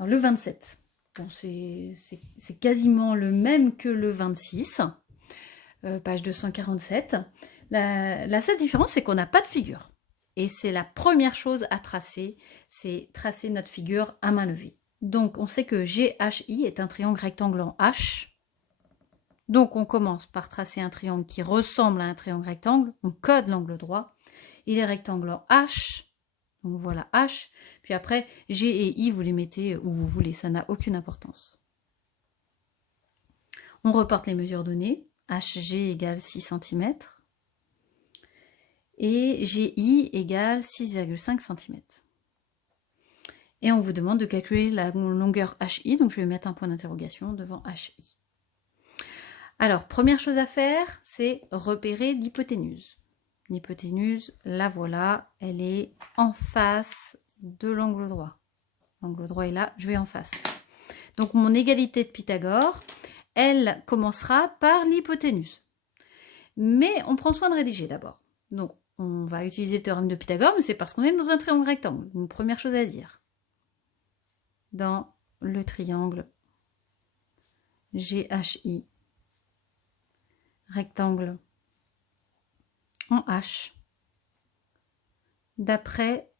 Alors, le 27, bon, c'est quasiment le même que le 26, page 247. La seule différence, c'est qu'on n'a pas de figure. Et c'est la première chose à tracer, c'est tracer notre figure à main levée. Donc, on sait que GHI est un triangle rectangle en H. Donc, on commence par tracer un triangle qui ressemble à un triangle rectangle. On code l'angle droit. Il est rectangle en H. Donc, voilà H. Puis après, G et I, vous les mettez où vous voulez. Ça n'a aucune importance. On reporte les mesures données. HG égale 6 cm. Et GI égale 6,5 cm. Et on vous demande de calculer la longueur HI. Donc, je vais mettre un point d'interrogation devant HI. Alors, première chose à faire, c'est repérer l'hypoténuse. L'hypoténuse, la voilà, elle est en face de l'angle droit. L'angle droit est là, je vais en face. Donc, mon égalité de Pythagore, elle commencera par l'hypoténuse. Mais on prend soin de rédiger d'abord. Donc, on va utiliser le théorème de Pythagore, mais c'est parce qu'on est dans un triangle rectangle. Une première chose à dire. Dans le triangle GHI, rectangle en H, d'après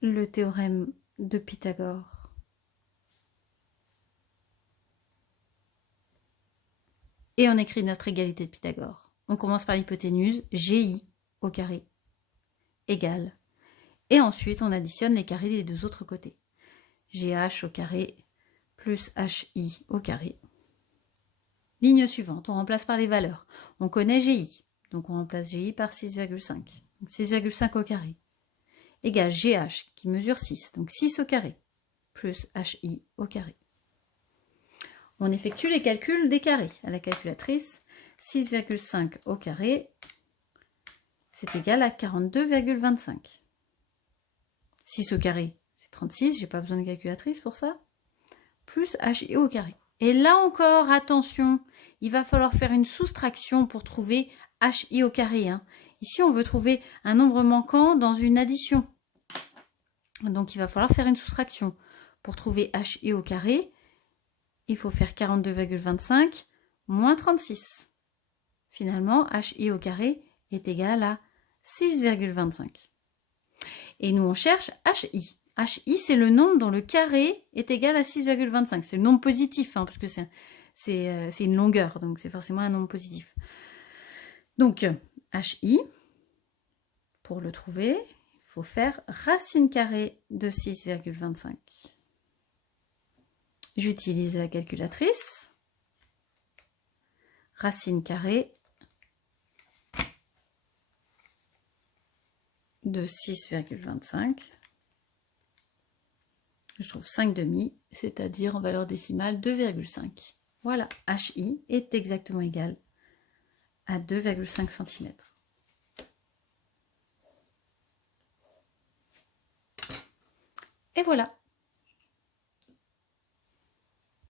le théorème de Pythagore. Et on écrit notre égalité de Pythagore. On commence par l'hypoténuse, GI au carré égale. Et ensuite, on additionne les carrés des deux autres côtés. GH au carré plus HI au carré. Ligne suivante, on remplace par les valeurs. On connaît GI, donc on remplace GI par 6,5. 6,5 au carré. Égale GH qui mesure 6, donc 6 au carré, plus HI au carré. On effectue les calculs des carrés à la calculatrice. 6,5 au carré, c'est égal à 42,25. 6 au carré, c'est 36, j'ai pas besoin de calculatrice pour ça. Plus HI au carré. Et là encore, attention, il va falloir faire une soustraction pour trouver HI au carré. Ici, on veut trouver un nombre manquant dans une addition. Donc, il va falloir faire une soustraction. Pour trouver HI au carré, il faut faire 42,25 moins 36. Finalement, HI au carré est égal à 6,25. Et nous, on cherche HI. HI, c'est le nombre dont le carré est égal à 6,25. C'est le nombre positif, parce que c'est une longueur, donc c'est forcément un nombre positif. Donc, HI, pour le trouver, il faut faire racine carrée de 6,25. J'utilise la calculatrice. Racine carrée de 6,25. Je trouve 5 demi, c'est-à-dire en valeur décimale 2,5. Voilà, HI est exactement égal à 2,5 cm. Et voilà.